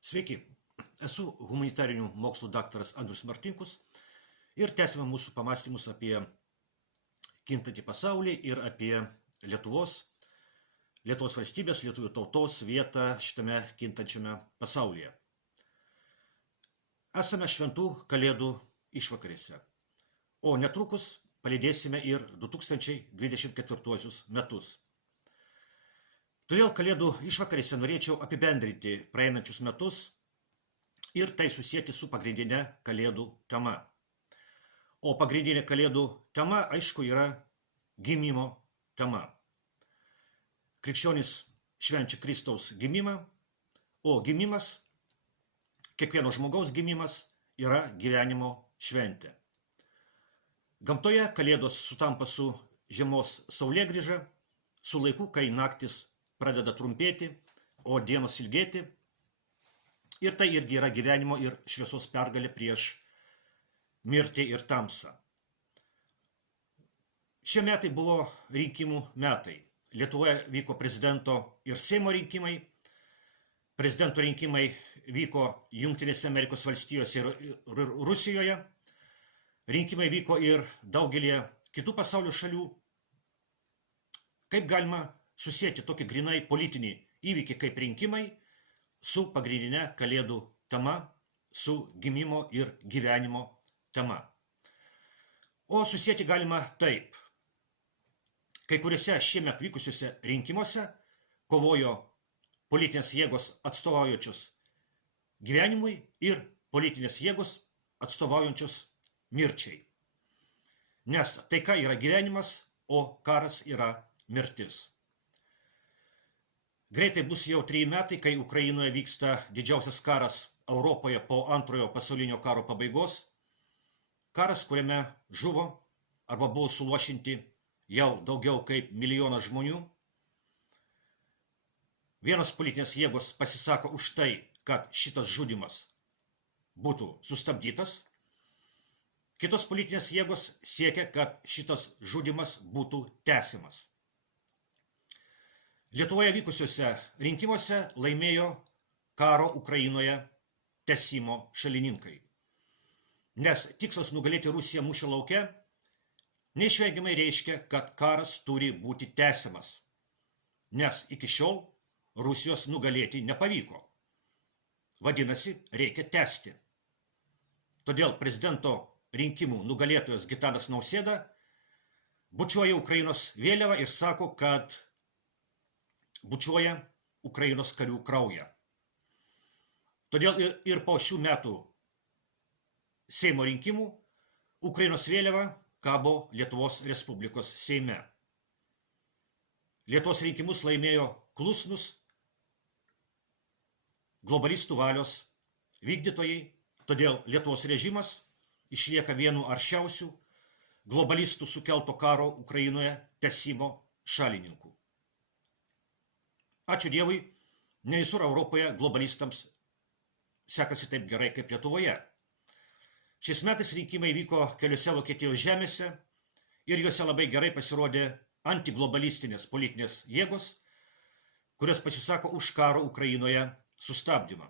Sveiki, esu humanitarinių mokslų daktaras Andrius Martinkus ir tęsime mūsų pamąstymus apie kintantį pasaulį ir apie Lietuvos valstybės, lietuvių tautos vietą šitame kintančiame pasaulyje. Esame šventų kalėdų išvakarėse, o netrukus palydėsime ir 2024 metus. Todėl kalėdų išvakarėse norėčiau apibendrinti praeinančius metus ir tai susijęti su pagrindinė kalėdų tema. O pagrindinė kalėdų tema, aišku, yra gimimo tema. Krikščionys švenčia Kristaus gimimą, o gimimas, kiekvieno žmogaus gimimas, yra gyvenimo šventė. Gamtoje kalėdos sutampa su žiemos saulėgrįža, su laiku, kai naktis pradeda trumpėti, o dienos ilgėti. Ir tai irgi yra gyvenimo ir šviesos pergalė prieš mirtį ir tamsą. Šie metai buvo rinkimų metai. Lietuvoje vyko prezidento ir Seimo rinkimai. Prezidento rinkimai vyko Jungtinėse Amerikos valstijose ir Rusijoje. Rinkimai vyko ir daugelį kitų pasaulio šalių. Kaip galima susėti tokį grinai politinį įvykį kaip rinkimai su pagrindinė kalėdų tema, su gimimo ir gyvenimo tema. O susėti galima taip. Kai kuriuose šiemet vykusiuose rinkimuose kovojo politinės jėgos atstovaujančios gyvenimui ir politinės jėgos atstovaujančios mirčiai. Nes taika yra gyvenimas, o karas yra mirtis. Greitai bus jau 3 metai, kai Ukrainoje vyksta didžiausias karas Europoje po antrojo pasaulinio karo pabaigos. Karas, kuriame žuvo arba buvo suluošinti jau daugiau kaip 1 milijoną žmonių. Vienas politinės jėgos pasisako už tai, kad šitas žudymas būtų sustabdytas. Kitos politinės jėgos siekia, kad šitas žudymas būtų tęsiamas. Lietuvoje vykusiuose rinkimuose laimėjo karo Ukrainoje tęsimo šalininkai. Nes tikslas nugalėti Rusiją mūšio lauke neišvengiamai reiškia, kad karas turi būti tęsiamas. Nes iki šiol Rusijos nugalėti nepavyko. Vadinasi, reikia tęsti. Todėl prezidento rinkimų nugalėtojas Gitanas Nausėda bučiuoja Ukrainos vėliavą ir sako, kad bučiuoja Ukrainos karių kraują. Todėl ir po šių metų Seimo rinkimų Ukrainos vėliava kabo Lietuvos Respublikos Seime. Lietuvos rinkimus laimėjo klusnus globalistų valios vykdytojai, todėl Lietuvos režimas išlieka vienu aršiausių globalistų sukelto karo Ukrainoje tęsimo šalininkų. Ačiū Dievui, ne visur Europoje globalistams sekasi taip gerai kaip Lietuvoje. Šiais metais rinkimai vyko keliose Vokietijos žemėse ir juose labai gerai pasirodė antiglobalistinės politinės jėgos, kurios pasisako už karo Ukrainoje sustabdymą.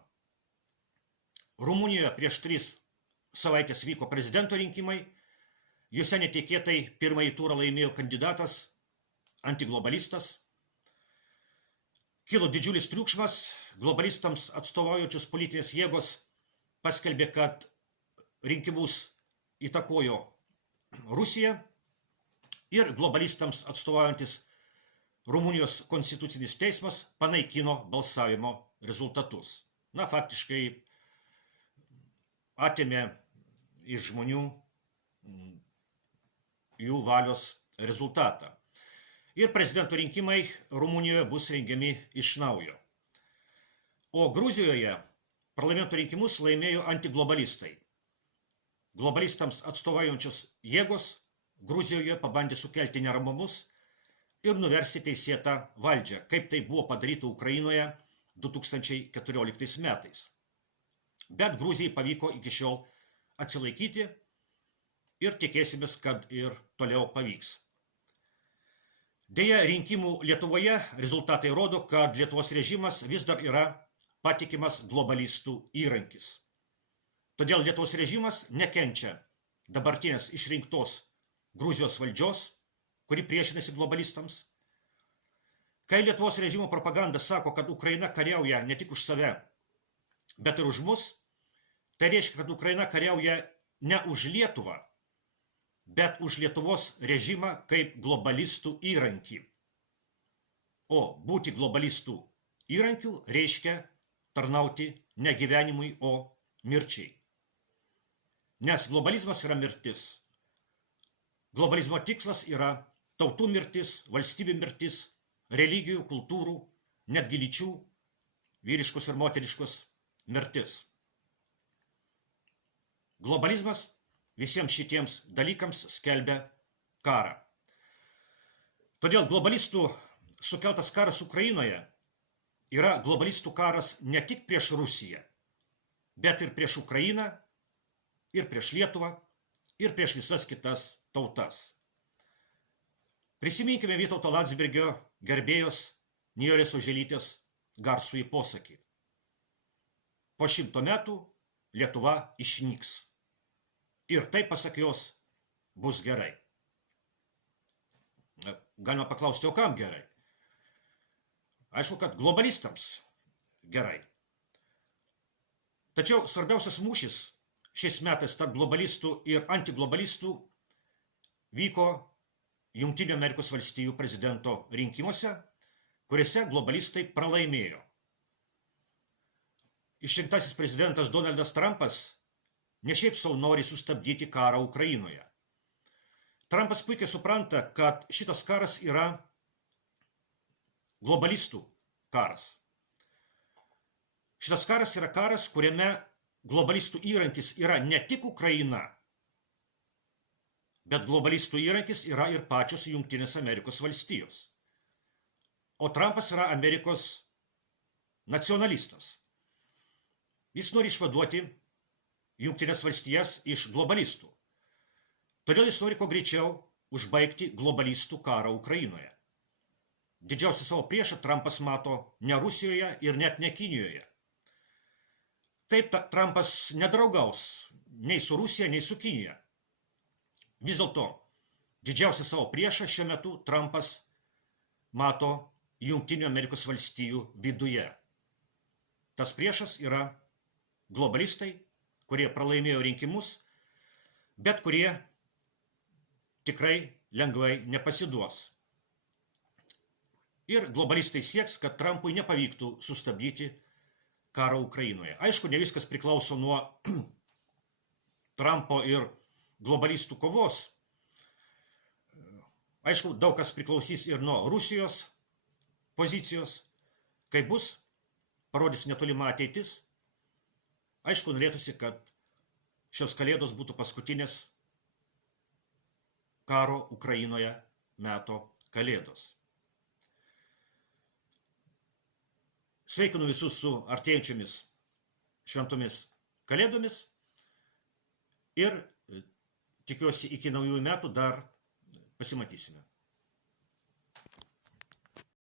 Rumunijoje prieš 3 savaitės vyko prezidento rinkimai, juose netikėtai pirmąjį turą laimėjo kandidatas, antiglobalistas. Kilo didžiulis triukšmas, globalistams atstovaujančios politinės jėgos paskelbė, kad rinkimus įtakojo Rusija ir globalistams atstovaujantis Rumunijos konstitucinis teismas panaikino balsavimo rezultatus. Faktiškai atėmė iš žmonių jų valios rezultatą. Ir prezidento rinkimai Rumunijoje bus rengiami iš naujo. O Gruzijoje parlamento rinkimus laimėjo antiglobalistai. Globalistams atstovaujančios jėgos Gruzijoje pabandė sukelti neramumus ir nuversti teisėtą valdžią, kaip tai buvo padaryta Ukrainoje 2014 metais. Bet Gruzijai pavyko iki šiol atsilaikyti ir tikėsimės, kad ir toliau pavyks. Deja, rinkimų Lietuvoje rezultatai rodo, kad Lietuvos režimas vis dar yra patikimas globalistų įrankis. Todėl Lietuvos režimas nekenčia dabartinės išrinktos Gruzijos valdžios, kuri priešinasi globalistams. Kai Lietuvos režimo propaganda sako, kad Ukraina kariauja ne tik už save, bet ir už mus, tai reiškia, kad Ukraina kariauja ne už Lietuvą, bet už Lietuvos režimą kaip globalistų įrankį. O būti globalistų įrankių reiškia tarnauti ne gyvenimui, o mirčiai. Nes globalizmas yra mirtis. Globalizmo tikslas yra tautų mirtis, valstybių mirtis, religijų, kultūrų, netgi lyčių, vyriškus ir moteriškus mirtis. Globalizmas visiems šitiems dalykams skelbia karą. Todėl globalistų sukeltas karas Ukrainoje yra globalistų karas ne tik prieš Rusiją, bet ir prieš Ukrainą, ir prieš Lietuvą, ir prieš visas kitas tautas. Prisiminkime Vytauto Landsbergio gerbėjos Nijolės Oželytės garsųjį posakį. Po 100 metų Lietuva išnyks. Ir tai, pasak jos, bus gerai. Galima paklausti, o kam gerai? Aišku, kad globalistams gerai. Tačiau svarbiausias mūšis šiais metais tarp globalistų ir antiglobalistų vyko Jungtinių Amerikos valstijų prezidento rinkimuose, kuriuose globalistai pralaimėjo. Išrinktasis prezidentas Donaldas Trumpas ne šiaip sau nori sustabdyti karą Ukrainoje. Trumpas puikiai supranta, kad šitas karas yra globalistų karas. Šitas karas yra karas, kuriame globalistų įrankis yra ne tik Ukraina, bet globalistų įrankis yra ir pačios Jungtinės Amerikos valstijos. O Trumpas yra Amerikos nacionalistas. Jis nori išvaduoti Jungtinės valstijas iš globalistų. Todėl jis nori kuo greičiau užbaigti globalistų karą Ukrainoje. Didžiausią savo priešą Trumpas mato ne Rusijoje ir net ne Kinijoje. Taip, Trumpas nedraugaus nei su Rusija, nei su Kinija. Vis dėlto, didžiausią savo priešą šiuo metu Trumpas mato Jungtinių Amerikos valstijų viduje. Tas priešas yra globalistai, kurie pralaimėjo rinkimus, bet kurie tikrai lengvai nepasiduos. Ir globalistai sieks, kad Trumpui nepavyktų sustabdyti karo Ukrainoje. Aišku, ne viskas priklauso nuo Trumpo ir globalistų kovos. Aišku, daug kas priklausys ir nuo Rusijos pozicijos. Kai bus, parodys netolima ateitis. Aišku, norėtųsi, kad šios kalėdos būtų paskutinės karo Ukrainoje meto kalėdos. Sveikinu visus su artėjančiomis šventomis kalėdomis ir tikiuosi iki naujųjų metų dar pasimatysime.